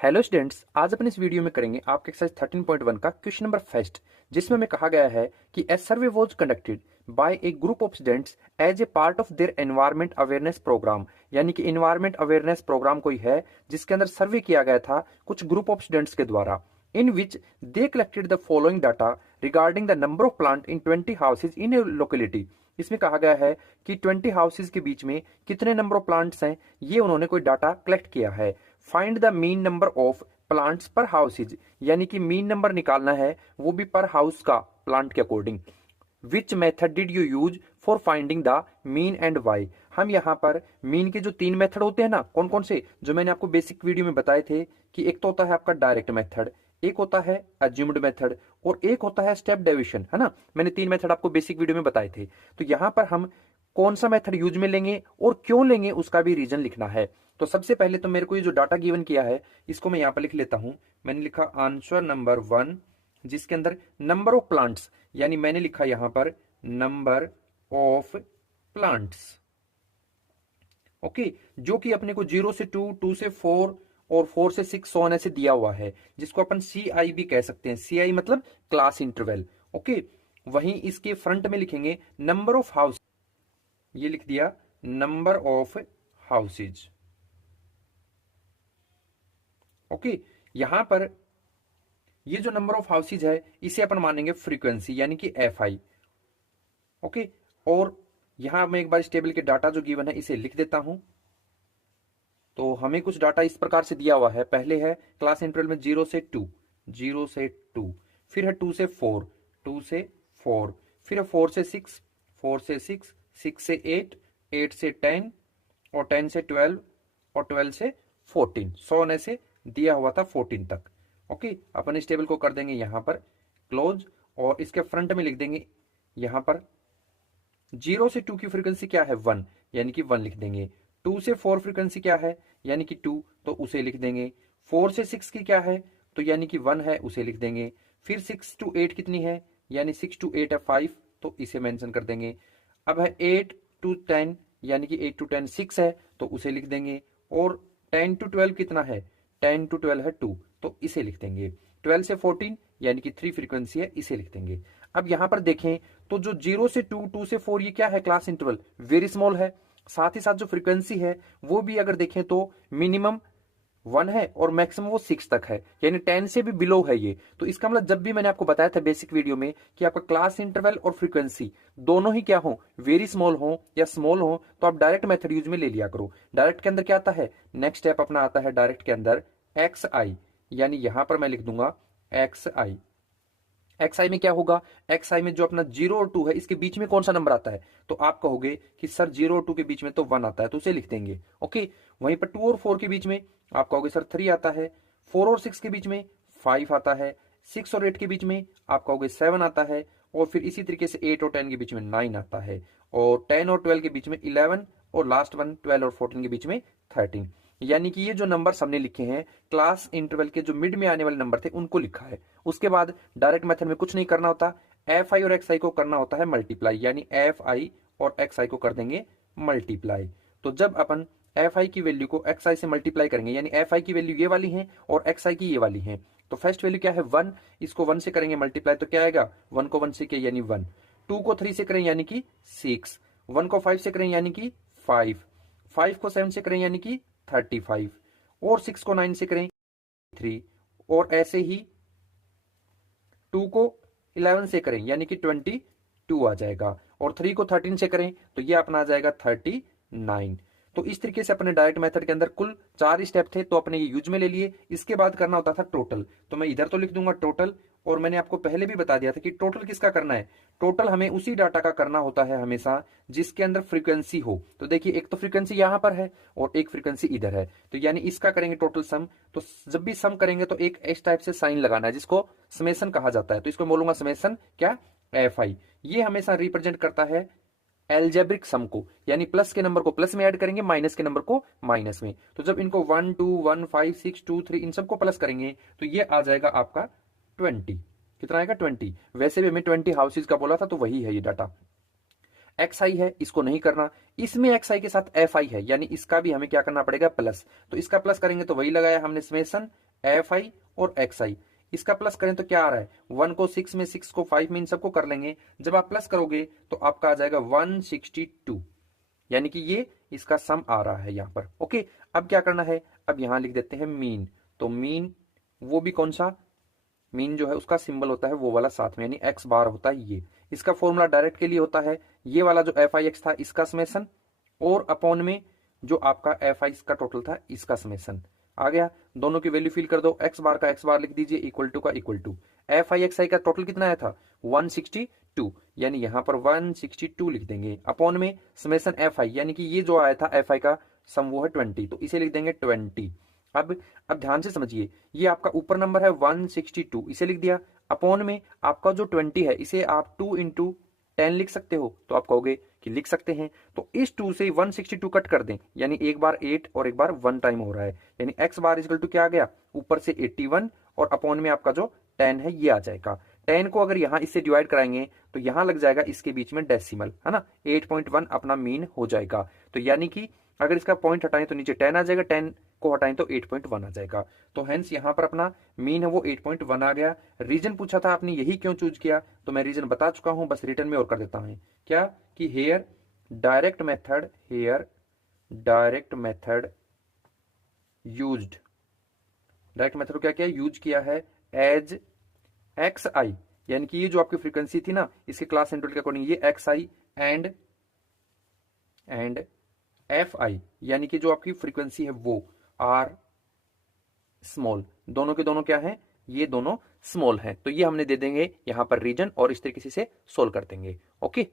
Hello students, आज अपन इस video में करेंगे आपके एक्सरसाइज 13.1 का क्वेश्चन नंबर फर्स्ट, जिसमें हमें कहा गया है कि a survey was conducted by a group of students as a part of their environment awareness programme. यानी कि एनवायरमेंट अवेयरनेस प्रोग्राम कोई है जिसके अंदर सर्वे किया गया था कुछ ग्रुप ऑफ स्टूडेंट्स के द्वारा, in which they collected the following data regarding the number of plant in 20 houses in a locality. इसमें कहा गया है कि 20 हाउसेज के बीच में कितने नंबर ऑफ प्लांट्स हैं, ये उन्होंने कोई डाटा कलेक्ट किया है। Find the mean number of plants पर हाउसेज, यानी कि मीन नंबर निकालना है, वो भी पर हाउस का प्लांट के according. Which method did you use for finding the mean and Y. हम यहाँ पर मीन के जो 3 मेथड होते हैं ना, कौन कौन से, जो मैंने आपको बेसिक वीडियो में बताए थे कि एक तो होता है आपका डायरेक्ट मेथड, एक होता है अज्यूम्ड मेथड और एक होता है स्टेप डेविएशन, है ना। मैंने 3 मेथड आपको बेसिक वीडियो में बताए थे। तो यहाँ पर हम कौन सा मेथड यूज में लेंगे और क्यों लेंगे उसका भी रीजन लिखना है। तो सबसे पहले तो मेरे को ये जो डाटा गिवन किया है इसको मैं यहाँ पर लिख लेता हूं। मैंने लिखा आंसर नंबर 1, जिसके अंदर नंबर ऑफ प्लांट्स, यानी मैंने लिखा यहां पर नंबर ऑफ प्लांट्स, ओके, जो कि अपने को 0 से 2, 2 से 4 और 4 से 6 सोने से दिया हुआ है, जिसको अपन CI भी कह सकते हैं। CI मतलब क्लास इंटरवल, ओके। वहीं इसके फ्रंट में लिखेंगे नंबर ऑफ हाउस, ये लिख दिया नंबर ऑफ हाउसेज, ओके। यहां पर ये जो नंबर ऑफ हाउसेज है इसे अपन मानेंगे फ्रीक्वेंसी, यानी कि FI, ओके। और यहां मैं एक बार इस टेबल के डाटा जो गिवन है इसे लिख देता हूं। तो हमें कुछ डाटा इस प्रकार से दिया हुआ है। पहले है क्लास इंटरवल में 0 से 2, 0 से 2, फिर है 2 से 4, 2 से 4, फिर है 4 से 6, 4 से 6, 6 से 8, 8 से 10 और 10 से 12 और 12 से 14, 100 से दिया हुआ था 14 तक, ओके। अपन इस टेबल को कर देंगे यहां पर क्लोज और इसके फ्रंट में लिख देंगे यहां पर 0 से 2 की फ्रीक्वेंसी क्या है 1, यानी कि 1 लिख देंगे। 2 से 4 फ्रीक्वेंसी क्या है, यानी कि 2, तो उसे लिख देंगे। 4 से 6 की क्या है, तो यानी कि 1 है, उसे लिख देंगे। फिर 6 to 8 कितनी है, यानी 6 to 8 है 5, तो इसे मेंशन कर देंगे। अब है 8 to 10, यानी कि 8 to 10 6 है, तो उसे लिख देंगे। और 10 to 12 कितना है, 10 to 12 है 2, तो इसे लिख देंगे। 12 से 14 यानी कि 3 फ्रीक्वेंसी है, इसे लिख देंगे। अब यहां पर देखें तो जो 0 से 2, 2 से 4 ये क्या है, क्लास इंटरवल वेरी स्मॉल है। साथ ही साथ जो फ्रीक्वेंसी है वो भी अगर देखें तो मिनिमम 1 है और मैक्सिमम वो 6 तक है, यानी 10 से भी बिलो है ये। तो इसका मतलब जब भी मैंने आपको बताया था बेसिक वीडियो में कि आपका क्लास इंटरवल और फ्रीक्वेंसी दोनों ही क्या हो, वेरी स्मॉल हो या स्मॉल हो, तो आप डायरेक्ट मेथड यूज में ले लिया करो। डायरेक्ट के अंदर क्या आता है, नेक्स्ट स्टेप अपना आता है डायरेक्ट के अंदर XI, यानी यहां पर मैं लिख दूंगा XI। XI में क्या होगा, XI में जो अपना 0 और 2 है इसके बीच में कौन सा नंबर आता है, तो आप कहोगे कि सर 0 और 2 के बीच में तो 1 आता है, तो उसे लिख देंगे, ओके। वहीं पर 2 और 4 के बीच में आप कहोगे सर 3 आता है। 4 और 6 के बीच में 5 आता है। 6 और 8 के बीच में आप कहोगे 7 आता है। और फिर इसी तरीके से 8 और 10 के बीच में 9 आता है। और 10 और 12 के बीच में 11 और लास्ट वन 12 और 14 के बीच में 13। यानी कि ये जो नंबर हमने लिखे हैं क्लास इंटरवल के जो मिड में आने वाले नंबर थे उनको लिखा है। उसके बाद डायरेक्ट मेथड में कुछ नहीं करना होता, FI और XI को करना होता है मल्टीप्लाई, यानी FI और XI को कर देंगे मल्टीप्लाई। तो जब अपन FI की वैल्यू को XI से मल्टीप्लाई करेंगे, यानी FI की वैल्यू ये वाली है और XI की ये वाली है, तो फर्स्ट वैल्यू क्या है 1, इसको 1 से करेंगे मल्टीप्लाई तो क्या आएगा, 1 को 1 से किया यानी 1, 2 को 3 से करें यानी कि 6, 1 को 5 से करें यानी कि 5, 5 को 7 से करें यानी कि 35, और 6 को 9 से करें 3, और ऐसे ही 2 को 11 से करें यानी कि 22 आ जाएगा, और 3 को 13 से करें तो ये अपना आ जाएगा 39। तो इस तरीके से अपने डायरेक्ट मेथड के अंदर कुल 4 स्टेप थे, तो अपने ये यूज में ले लिए। इसके बाद करना होता था टोटल, तो मैं इधर तो लिख दूंगा टोटल, और मैंने आपको पहले भी बता दिया था कि टोटल किसका करना है, टोटल हमें उसी डाटा का करना होता है हमेशा जिसके अंदर फ्रीक्वेंसी हो। तो देखिए एक तो फ्रीक्वेंसी यहां पर है और एक फ्रीक्वेंसी इधर है, तो यानी इसका करेंगे टोटल सम। तो जब भी सम करेंगे तो एक इस टाइप से साइन लगाना है जिसको समेशन कहा जाता है, तो इसको बोलूंगा समेशन क्या, FI। ये हमेशा रिप्रेजेंट करता है एल्जेब्रिक सम को, यानी प्लस के नंबर को प्लस में ऐड करेंगे, माइनस के नंबर को माइनस में। तो जब इनको 1 2 1 5 6 2 3 इन सबको प्लस करेंगे तो ये आ जाएगा आपका 20। कितना आएगा 20। वैसे भी हमें 20 हाउसेज का बोला था, तो वही है ये डाटा। एक्स आई है, इसको नहीं करना। इसमें एक्स आई के साथ एफ आई है, यानी इसका भी हमें क्या करना पड़ेगा, प्लस। तो इसका प्लस करेंगे तो वही लगाया हमने समेसन एफ आई और एक्स आई। इसका प्लस करें तो क्या आ रहा है, 1 को 6 में, 6 को 5 में, इन सबको कर लेंगे। जब आप प्लस करोगे तो आपका आ जाएगा 162, यानी कि ये इसका सम आ रहा है यहाँ पर। ओके, अब क्या करना है, अब यहाँ लिख देते हैं मीन। तो मीन वो भी कौन सा, मीन जो है उसका सिंबल होता है वो वाला साथ में, यानी एक्स बार होता है ये। इसका फॉर्मूला डायरेक्ट के लिए होता है ये वाला जो एफ आई एक्स था इसका समेसन, और अपॉन में जो आपका एफ आई का टोटल था इसका समेसन आ गया। दोनों की वैल्यू फिल कर दो, एक्स बार का एक्स बार लिख दीजिए इक्वल टू का equal to, F I X I का टोटल कितना आया था 162, यानी यहां पर 162 लिख देंगे, अपॉन में समेसन एफ आई, यानी कि ये जो आया था एफ आई का सम वो है 20, तो इसे लिख देंगे 20। अब ध्यान से समझिए, ये आपका ऊपर नंबर है 162, इसे लिख दिया, अपॉन में आपका जो 20 है इसे आप 2 इंटू 10 लिख सकते हो, तो आप कहोगे कि लिख सकते हैं। तो इस 2 से 162 कट कर दें, यानी एक बार 8 और एक बार 1 टाइम हो रहा है, यानी एक्स बार इक्वल टू क्या आ गया, ऊपर से 81 और अपॉन में आपका जो 10 है ये आ जाएगा। 10 को अगर यहां इससे डिवाइड कराएंगे तो यहां लग जाएगा इसके बीच में डेसिमल, है ना, 8.1 अपना मीन हो जाएगा। तो यानी कि अगर इसका पॉइंट हटाएं तो नीचे 10 आ जाएगा, 10 को हटाएं तो 8.1 आ जाएगा। तो हेंस यहां पर अपना मीन है वो 8.1 आ गया। रीजन पूछा था आपने यही क्यों चूज किया, तो मैं रीजन बता चुका हूं, बस रिटर्न में और कर देता हूं। क्या कि here direct method used, direct method क्या किया, यूज किया है एज एक्स आई, यानी कि ये जो आपकी फ्रीक्वेंसी थी ना इसके क्लास इंटरवल के अकॉर्डिंग ये x I and F I, यानी कि जो आपकी फ्रीक्वेंसी है वो आर स्मॉल, दोनों के दोनों क्या है, ये दोनों स्मॉल हैं। तो ये हमने दे देंगे यहां पर रीजन और इस तरीके से सोल्व कर देंगे। ओके।